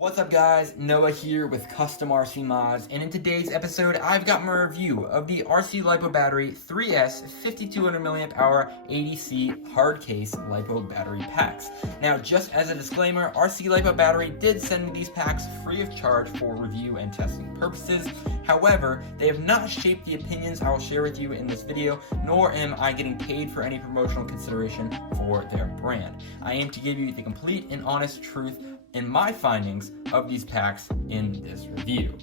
What's up guys, Noah here with CustomRCMods, and in today's episode I've got my review of the RCLipoBattery 3S 5200mAh 80C hard case LiPo battery packs. Now just as a disclaimer, RCLipoBattery did send me these packs free of charge for review and testing purposes. However, they have not shaped the opinions I will share with you in this video, nor am I getting paid for any promotional consideration for their brand. I aim to give you the complete and honest truth and my findings of these packs in this review.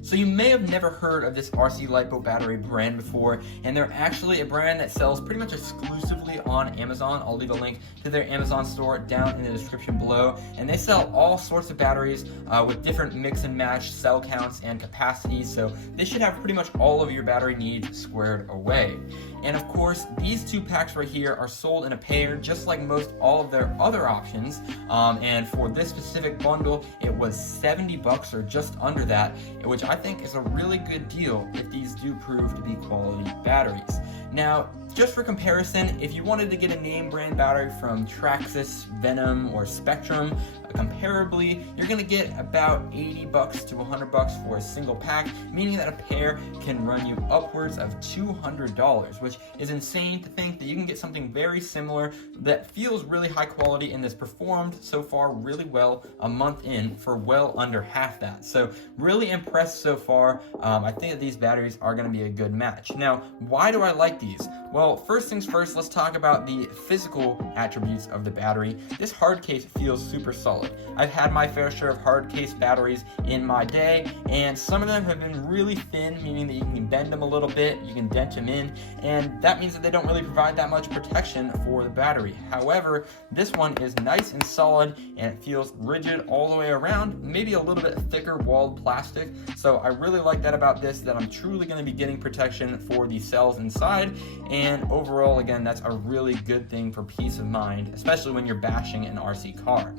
So you may have never heard of this RCLipoBattery brand before, and they're actually a brand that sells pretty much exclusively on Amazon. I'll leave a link to their Amazon store down in the description below, and they sell all sorts of batteries with different mix and match cell counts and capacities, so they should have pretty much all of your battery needs squared away. And of course, these two packs right here are sold in a pair, just like most all of their other options. And for this specific bundle, it was $70 or just under that, which I think is a really good deal if these do prove to be quality batteries. Now, just for comparison, if you wanted to get a name brand battery from Traxxas, Venom, or Spectrum, comparably, you're gonna get about $80 to $100 for a single pack, meaning that a pair can run you upwards of $200, which is insane to think that you can get something very similar that feels really high quality and has performed so far really well a month in for well under half that. So really impressed so far. I think that these batteries are gonna be a good match. Now, why do I like these? Well, first things first, let's talk about the physical attributes of the battery. This hard case feels super solid. I've had my fair share of hard case batteries in my day, and some of them have been really thin, meaning that you can bend them a little bit, you can dent them in, and that means that they don't really provide that much protection for the battery. However, this one is nice and solid, and it feels rigid all the way around, maybe a little bit thicker walled plastic, so I really like that about this, that I'm truly going to be getting protection for the cells inside. And overall, again, that's a really good thing for peace of mind, especially when you're bashing an RC car.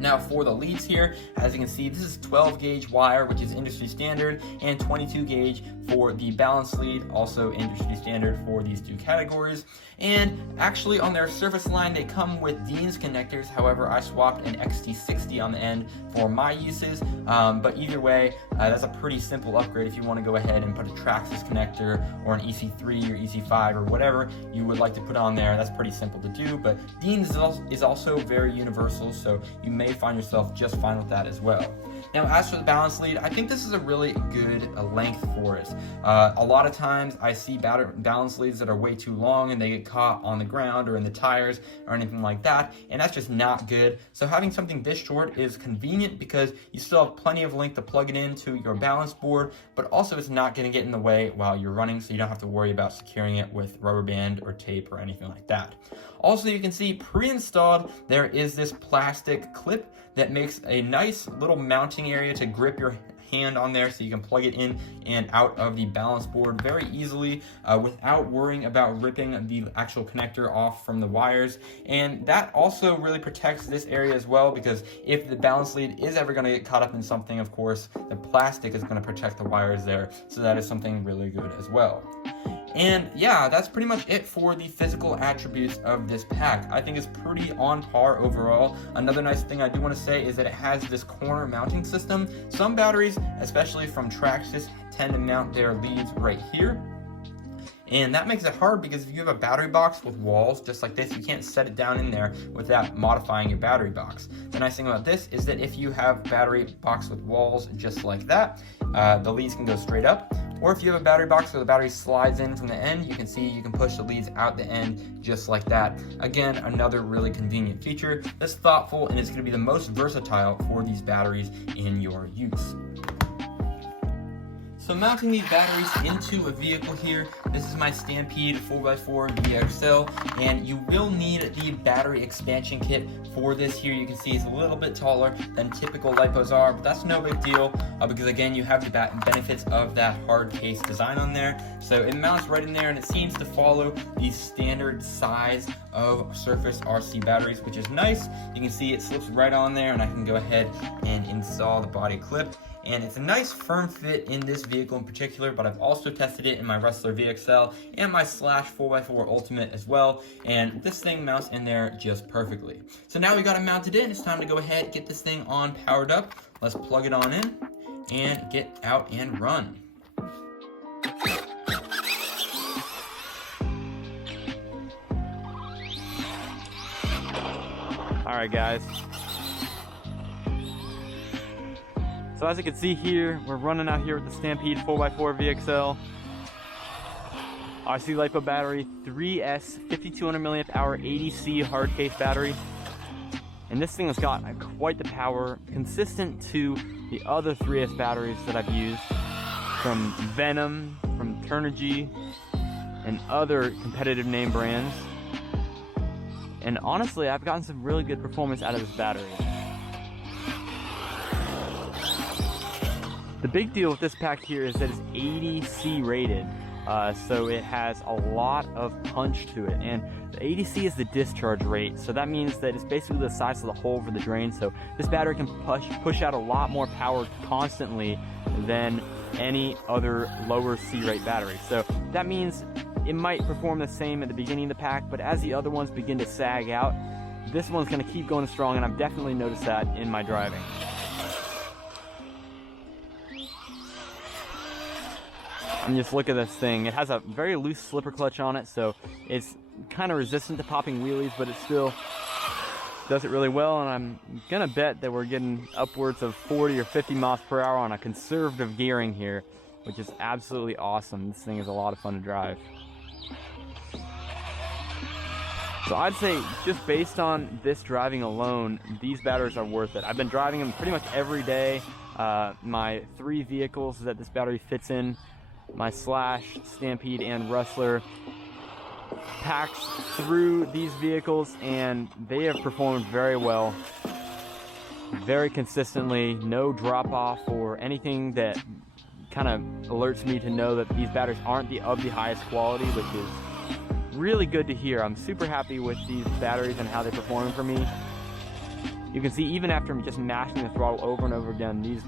Now for the leads here, as you can see, this is 12 gauge wire, which is industry standard, and 22 gauge for the balance lead, also industry standard for these two categories. And actually on their surface line, they come with Dean's connectors. However, I swapped an XT60 on the end for my uses, but either way, that's a pretty simple upgrade if you want to go ahead and put a Traxxas connector or an EC3 or EC5 or whatever you would like to put on there. That's pretty simple to do, but Dean's is also very universal, so you may find yourself just fine with that as well. Now, as for the balance lead, I think this is a really good length for it. A lot of times I see balance leads that are way too long and they get caught on the ground or in the tires or anything like that, and that's just not good. So having something this short is convenient because you still have plenty of length to plug it into your balance board, but also it's not going to get in the way while you're running, so you don't have to worry about securing it with rubber band or tape or anything like that. Also, you can see pre-installed there is this plastic clip that makes a nice little mounting area to grip your hand on there, so you can plug it in and out of the balance board very easily without worrying about ripping the actual connector off from the wires. And that also really protects this area as well, because if the balance lead is ever going to get caught up in something, of course, the plastic is going to protect the wires there, so that is something really good as well. And yeah, that's pretty much it for the physical attributes of this pack. I think it's pretty on par overall. Another nice thing I do want to say is that it has this corner mounting system. Some batteries, especially from Traxxas, tend to mount their leads right here. And that makes it hard because if you have a battery box with walls just like this, you can't set it down in there without modifying your battery box. The nice thing about this is that if you have battery box with walls just like that, the leads can go straight up. Or if you have a battery box where the battery slides in from the end, you can see you can push the leads out the end just like that. Again, another really convenient feature that's thoughtful and is going to be the most versatile for these batteries in your use. So mounting these batteries into a vehicle here, this is my Stampede 4x4 VXL, and you will need the battery expansion kit for this here. You can see it's a little bit taller than typical LiPos are, but that's no big deal because again, you have the benefits of that hard case design on there. So it mounts right in there and it seems to follow the standard size of Surface RC batteries, which is nice. You can see it slips right on there and I can go ahead and install the body clip. and it's a nice firm fit in this vehicle in particular, but I've also tested it in my Rustler VXL and my Slash 4x4 Ultimate as well, and this thing mounts in there just perfectly. So now we got it mounted in, it's time to go ahead, get this thing on powered up. Let's plug it on in and get out and run. Alright guys, so as you can see here, we're running out here with the Stampede 4x4 VXL RCLipoBattery 3S 5200mAh 80C hard case battery, and this thing has got quite the power, consistent to the other 3S batteries that I've used from Venom, from Turnigy, and other competitive name brands. And honestly, I've gotten some really good performance out of this battery. The big deal with this pack here is that it's 80C rated, so it has a lot of punch to it. And the 80C is the discharge rate, so that means that it's basically the size of the hole for the drain. So this battery can push out a lot more power constantly than any other lower C rate battery. So that means it might perform the same at the beginning of the pack, but as the other ones begin to sag out, this one's going to keep going strong, and I've definitely noticed that in my driving. And just look at this thing. It has a very loose slipper clutch on it, so it's kind of resistant to popping wheelies, but it still does it really well, and I'm going to bet that we're getting upwards of 40 or 50 miles per hour on a conservative gearing here, which is absolutely awesome. This thing is a lot of fun to drive. So I'd say just based on this driving alone, these batteries are worth it. I've been driving them pretty much every day. My 3 vehicles that this battery fits in, my Slash, Stampede, and Rustler, packs through these vehicles, and they have performed very well, very consistently. No drop off or anything that kind of alerts me to know that these batteries aren't of the highest quality, which is really good to hear. I'm super happy with these batteries and how they perform for me. You can see even after just mashing the throttle over and over again,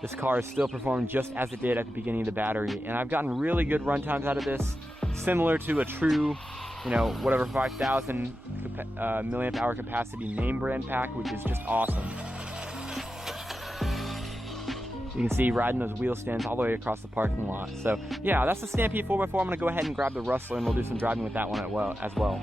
this car is still performing just as it did at the beginning of the battery, and I've gotten really good run times out of this, similar to a true, whatever 5,000 milliamp hour capacity name brand pack, which is just awesome. You can see riding those wheel stands all the way across the parking lot. So yeah, that's the Stampede 4x4. I'm going to go ahead and grab the Rustler, and we'll do some driving with that one as well.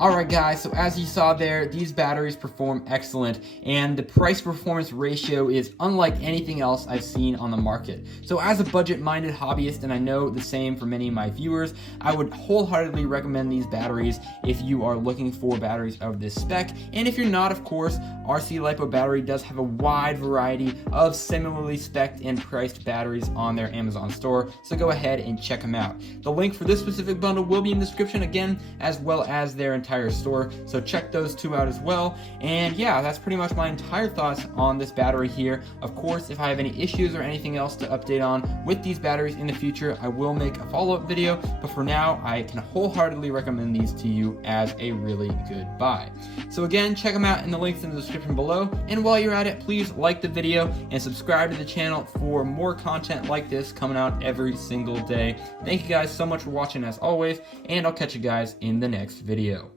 Alright guys, so as you saw there, these batteries perform excellent, and the price-performance ratio is unlike anything else I've seen on the market. So as a budget-minded hobbyist, and I know the same for many of my viewers, I would wholeheartedly recommend these batteries if you are looking for batteries of this spec. And if you're not, of course, RCLipoBattery does have a wide variety of similarly spec'd and priced batteries on their Amazon store, so go ahead and check them out. The link for this specific bundle will be in the description again, as well as their entire store, so check those two out as well. And yeah, that's pretty much my entire thoughts on this battery here. Of course, if I have any issues or anything else to update on with these batteries in the future, I will make a follow-up video, but for now, I can wholeheartedly recommend these to you as a really good buy. So again, check them out in the links in the description below, and while you're at it, please like the video and subscribe to the channel for more content like this coming out every single day. Thank you guys so much for watching as always, and I'll catch you guys in the next video.